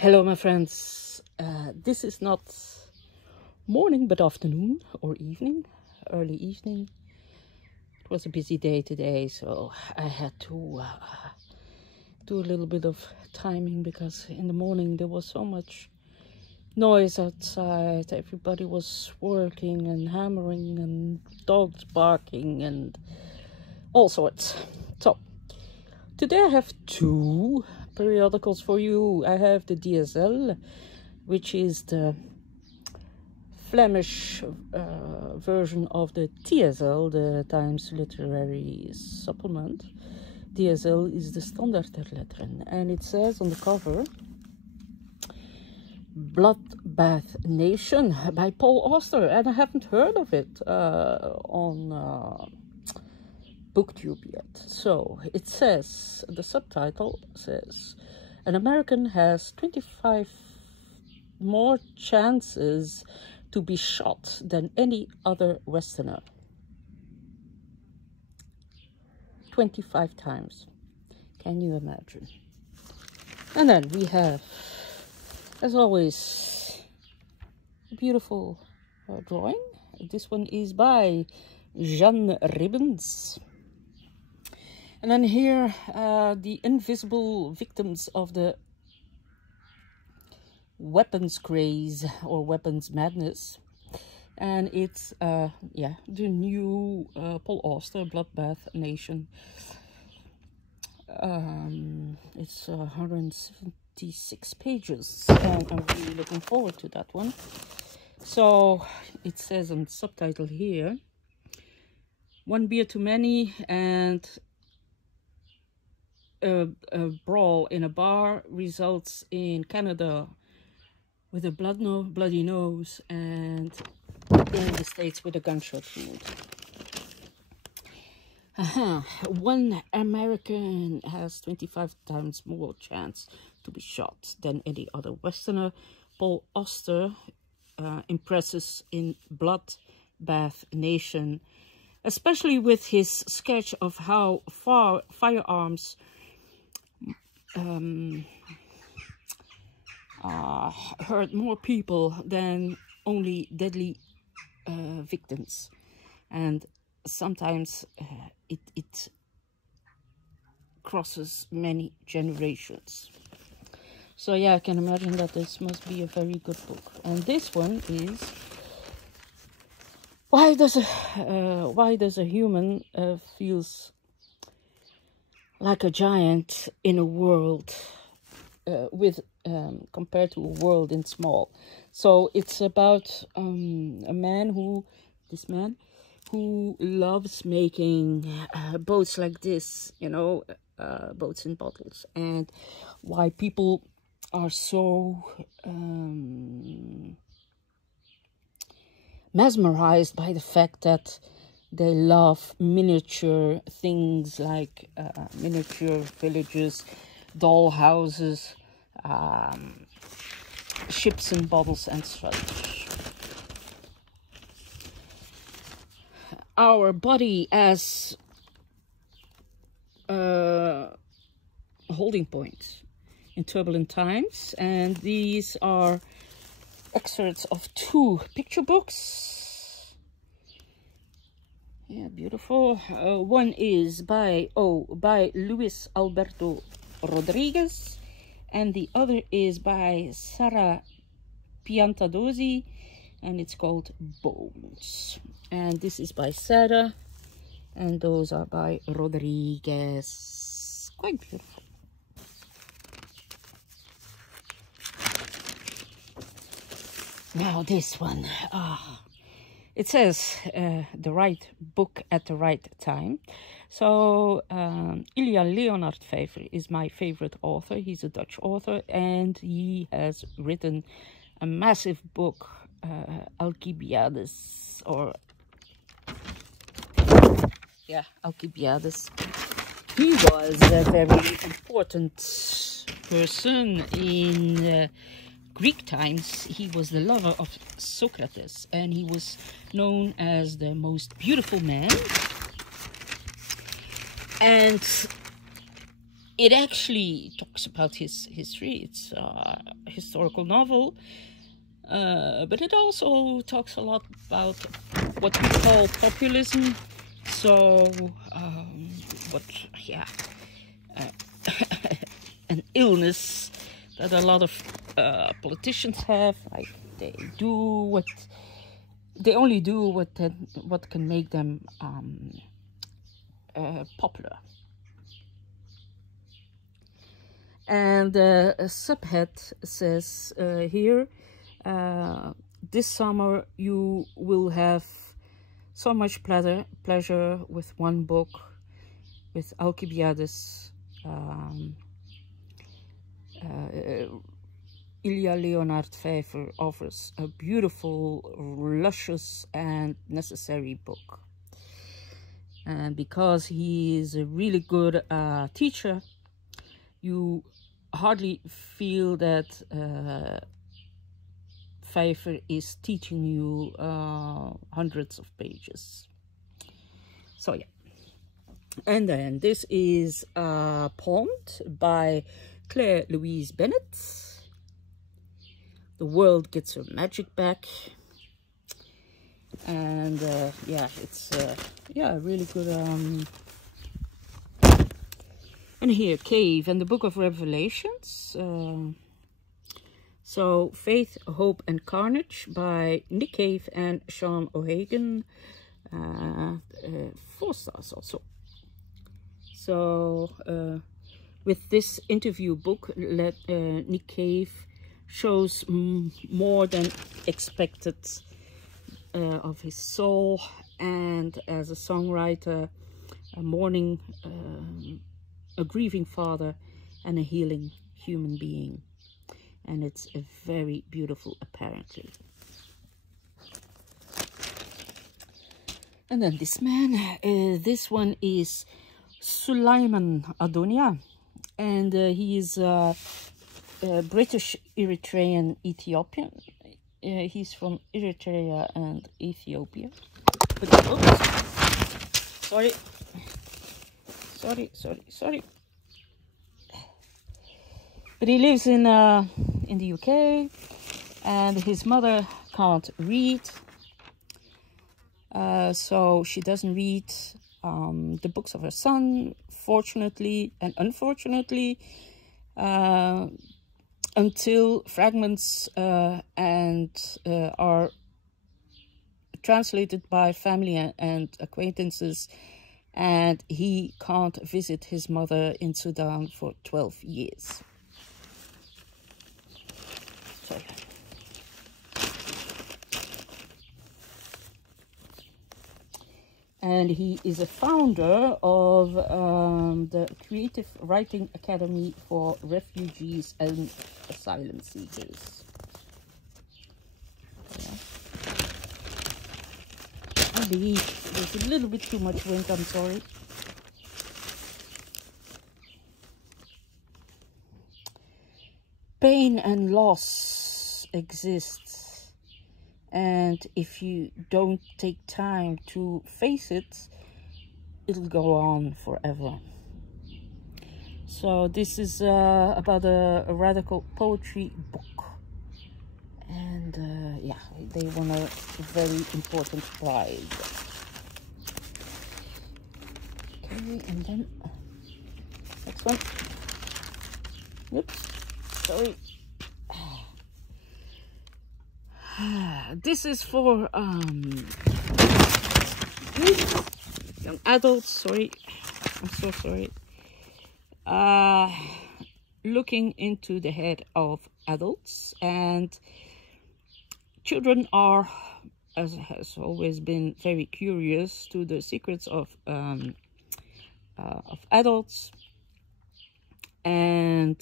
Hello my friends, this is not morning but afternoon or evening, early evening. It was a busy day today, so I had to do a little bit of timing because in the morning there was so much noise outside. Everybody was working and hammering and dogs barking and all sorts. So today I have two periodicals for you. I have the DSL, which is the Flemish version of the TSL, the Times Literary Supplement. DSL is the Standaard der Letteren, and it says on the cover, Bloodbath Nation by Paul Auster, and I haven't heard of it on BookTube yet. So it says, the subtitle says, an American has 25 more chances to be shot than any other Westerner. 25 times. Can you imagine? And then we have, as always, a beautiful drawing. This one is by Jan Ribbens. And then here, the invisible victims of the weapons craze or weapons madness. And it's, the new Paul Auster, Bloodbath Nation. It's 176 pages, and I'm really looking forward to that one. So, it says on the subtitle here, one beer too many and a brawl in a bar results in Canada with a bloody nose, and in the States with a gunshot wound. One American has 25 times more chance to be shot than any other Westerner. Paul Auster impresses in Bloodbath Nation, especially with his sketch of how far firearms hurt more people than only deadly victims, and sometimes it crosses many generations. So yeah, I can imagine that this must be a very good book. And this one is why does a human feels like a giant in a world compared to a world in small. So it's about this man who loves making boats like this, boats in bottles, and why people are so mesmerized by the fact that they love miniature things like miniature villages, doll houses, ships and bottles and such. Our body as a holding point in turbulent times, and these are excerpts of two picture books. Yeah, beautiful. One is by Luis Alberto Rodriguez, and the other is by Sara Piantadosi, and it's called Bones. And this is by Sara, and those are by Rodriguez. Quite beautiful. Now this one. It says the right book at the right time. So Ilja Leonard Vijver is my favorite author. He's a Dutch author, and he has written a massive book, Alcibiades, Alcibiades. He was a very important person in Greek times. He was the lover of Socrates, and he was known as the most beautiful man. And it actually talks about his history. It's a historical novel, but it also talks a lot about what we call populism. So, an illness that a lot of politicians have. Like they only do what can make them popular. And a subhead says here, this summer you will have so much pleasure with one book, with Alcibiades. Ilya Leonard Pfeiffer offers a beautiful, luscious and necessary book. And because he is a really good teacher, you hardly feel that Pfeiffer is teaching you hundreds of pages. So yeah. And then this is Pond by Claire Louise Bennett. The world gets her magic back. And yeah, it's really good. And here, Cave and the Book of Revelations. So, Faith, Hope and Carnage by Nick Cave and Sean O'Hagan. 4 stars also. So, with this interview book, Nick Cave shows more than expected of his soul, and as a songwriter, a mourning, a grieving father, and a healing human being. And it's a very beautiful, apparently. And then this man, this one is Sulaiman Adonia, and he is British Eritrean Ethiopian. He's from Eritrea and Ethiopia. But, sorry. But he lives in the UK, and his mother can't read, so she doesn't read the books of her son, fortunately and unfortunately, until fragments and are translated by family and acquaintances, and he can't visit his mother in Sudan for 12 years. So, and he is a founder of the Creative Writing Academy for Refugees and Asylum Seekers. Yeah. I believe there's a little bit too much wind, I'm sorry. Pain and loss exists, and if you don't take time to face it, it'll go on forever. So this is about a radical poetry book, and yeah, they won a very important prize. Okay, and then next one. Oops. Sorry. This is for young adults. Sorry, I'm so sorry. Looking into the head of adults, and children are, as has always been, very curious to the secrets of adults, and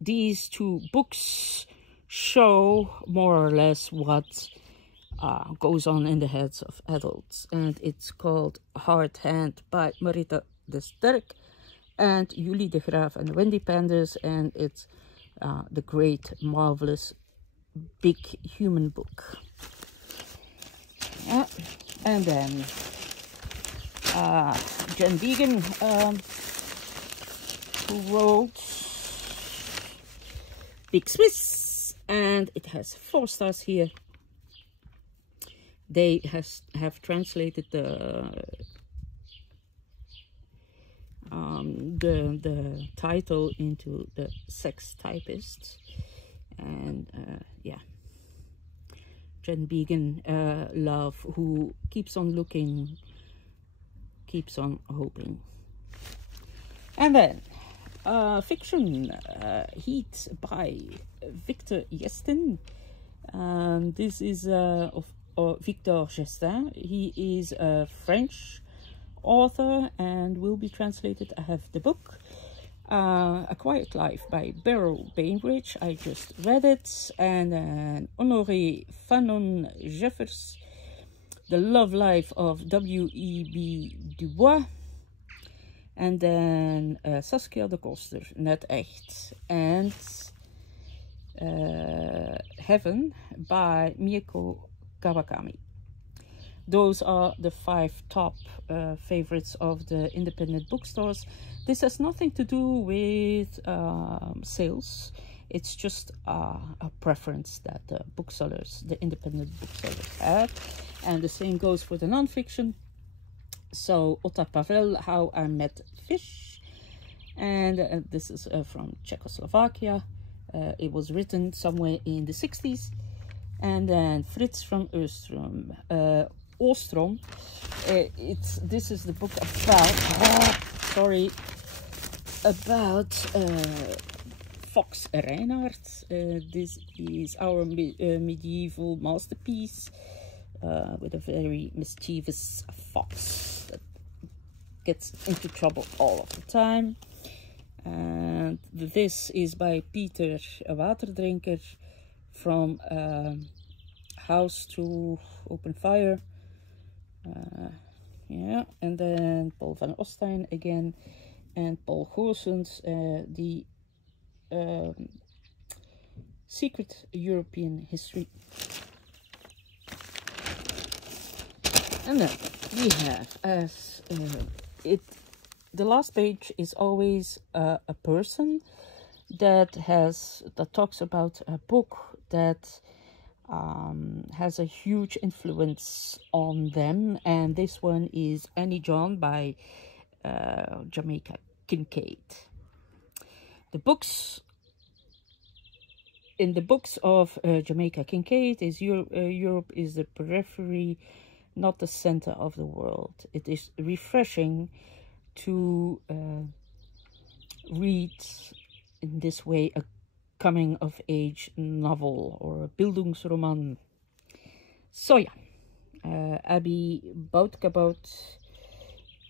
these 2 books show more or less what goes on in the heads of adults. And it's called Hard Hand by Marita de Sterk and Julie de Graaf and Wendy Panders, and it's the great, marvelous, big human book. And then Jen Vegan who wrote Big Swiss, and it has 4 stars here. They have translated the title into the sex typist, and yeah, Jen Began, love who keeps on looking, keeps on hoping. And then fiction, Heat by Victor Gestin. This is of Victor Gestin. He is a French author and will be translated. I have the book, A Quiet Life by Beryl Bainbridge. I just read it. And then Honoré Fanon Jeffers, The Love Life of W.E.B. Du Bois. And then Saskia de Koster, Net Echt. And Heaven by Mieko Kawakami. Those are the 5 top favorites of the independent bookstores. This has nothing to do with sales. It's just a preference that the booksellers, the independent booksellers have. And the same goes for the non-fiction. So Otta Pavel, How I Met Fish. And this is from Czechoslovakia. It was written somewhere in the 60s. And then Fritz from Ostrom. This is the book about Fox Reinhardt. This is our medieval masterpiece with a very mischievous fox that gets into trouble all of the time. And this is by Peter Waterdrinker, from House to Open Fire. Yeah, and then Paul van Ostijn again, and Paul Goossens, the Secret European History. And then we have, as the last page is always a person that talks about a book that has a huge influence on them, and this one is Annie John by Jamaica Kincaid. The books of Jamaica Kincaid is Europe is the periphery, not the center of the world. It is refreshing to read in this way a coming-of-age novel or a Bildungsroman. So yeah, Abby Boutkabout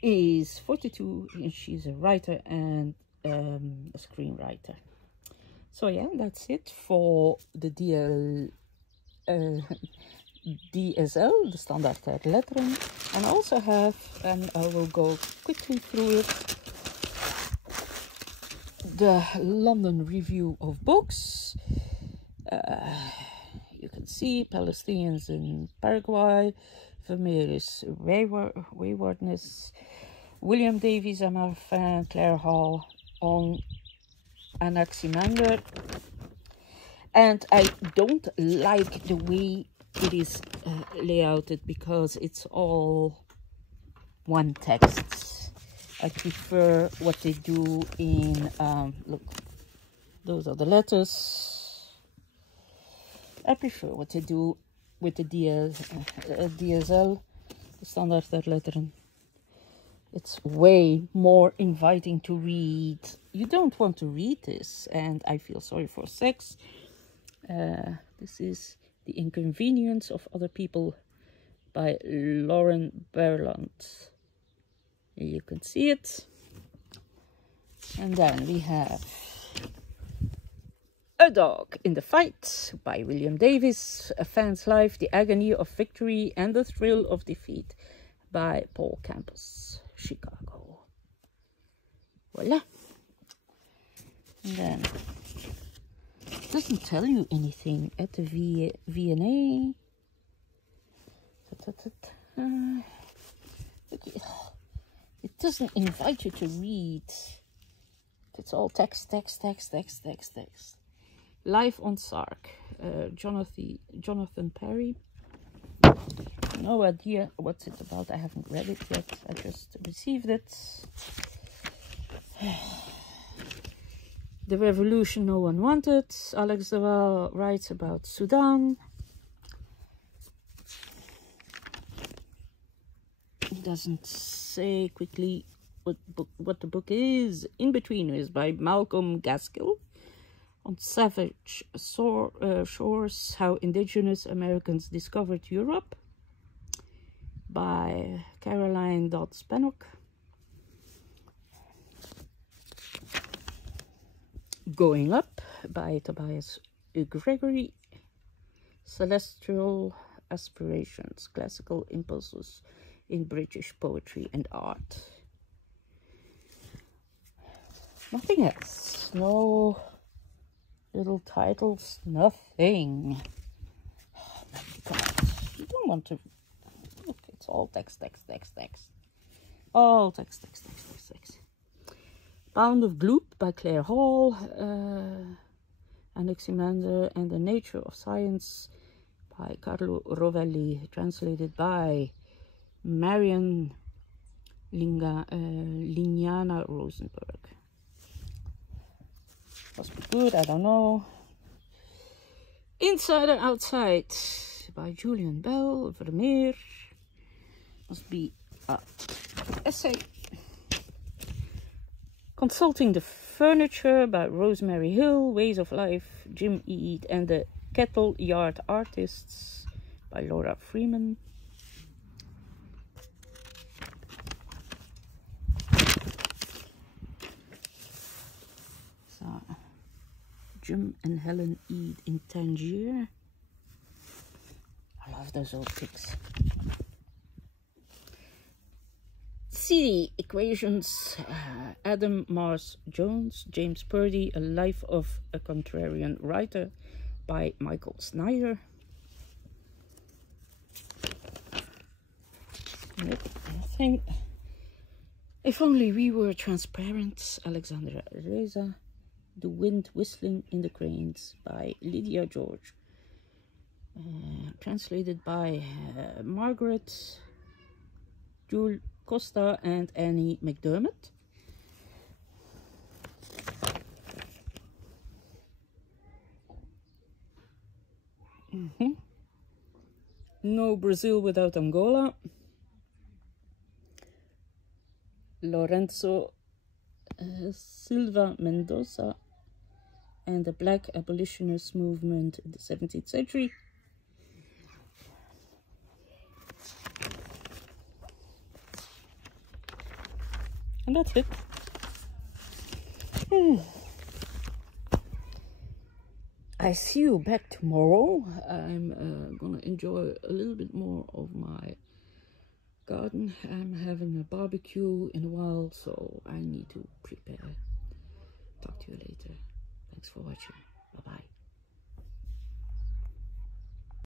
is 42 and she's a writer and a screenwriter. So yeah, that's it for the DSL, the Standaard Letteren. And I also have, and I will go quickly through it, the London Review of Books. You can see Palestinians in Paraguay, Vermeer's Waywardness, William Davies and Marfin, Claire Hall on Anaximander. And I don't like the way it is layouted because it's all one text. I prefer what they do in, look, those are the letters. I prefer what they do with the DSL, the Standaard Letteren. It's way more inviting to read. You don't want to read this, and I feel sorry for sex. This is The Inconvenience of Other People by Lauren Berland. You can see it. And then we have A Dog in the Fight by William Davies, A Fan's Life, The Agony of Victory and the Thrill of Defeat by Paul Campus, Chicago. Voila. And then it doesn't tell you anything at the V&A. It doesn't invite you to read It's all text. Live on Sark. Jonathan Perry. No idea what's it about. I haven't read it yet. I just received it. The revolution no one wanted. Alex de Waal writes about Sudan. It doesn't say quickly what the book is. In Between is by Malcolm Gaskill. On Savage Shores, How Indigenous Americans Discovered Europe by Caroline Dodd Spannock. Going Up by Tobias Gregory. Celestial Aspirations, Classical Impulses in British Poetry and Art. Nothing else. No little titles. Nothing. Oh my God. You don't want to... Look, it's all text. All text. Pound of Gloop by Claire Hall. Anaximander and the Nature of Science by Carlo Rovelli. Translated by Marian Lignana Rosenberg. Must be good, I don't know. Insider Outside by Julian Bell, Vermeer. Must be an essay. Consulting the Furniture by Rosemary Hill, Ways of Life, Jim Eade and the Kettle Yard Artists by Laura Freeman. So, Jim and Helen Eade in Tangier. I love those old pics. City Equations, Adam Mars Jones, James Purdy, A Life of a Contrarian Writer by Michael Snyder. Nope, nothing. If Only We Were Transparent, Alexandra Reza. The Wind Whistling in the Cranes by Lydia George. Translated by Margaret, Jule Costa and Annie McDermott. No Brazil Without Angola. Lorenzo Silva Mendoza and the Black Abolitionist Movement in the 17th century. And that's it. I see you back tomorrow. I'm gonna enjoy a little bit more of my garden. I'm having a barbecue in a while, so I need to prepare. Talk to you later. Thanks for watching. Bye bye.